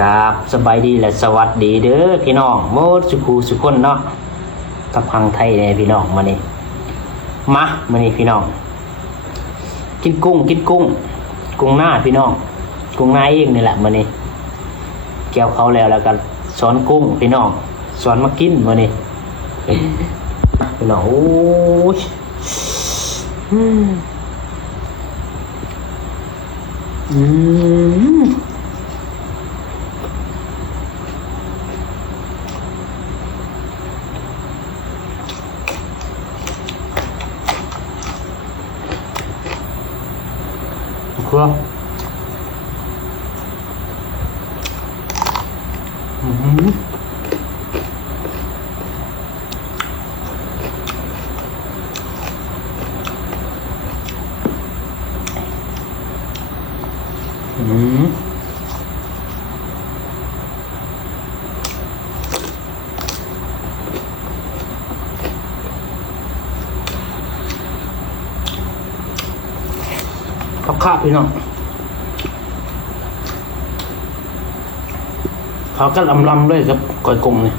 กับสบายดีและสวัสดีเด้อพี่น้องโมดสุขูสุคนเนาะกับพังไทยเนี่ยพี่น้องมานี่พี่น้องกินกุ้งกุ้งหน้าพี่น้องกุ้งหน้าเองนี่แหละมานี่เกี่ยวเขาแล้วกันสอนกุ้งพี่น้องสอนมากินมานี่พี่น้องโอ้ยครัวข้าวพี่น้องเขาก็ลำด้วยกับก้อยกุ้งเนี่ย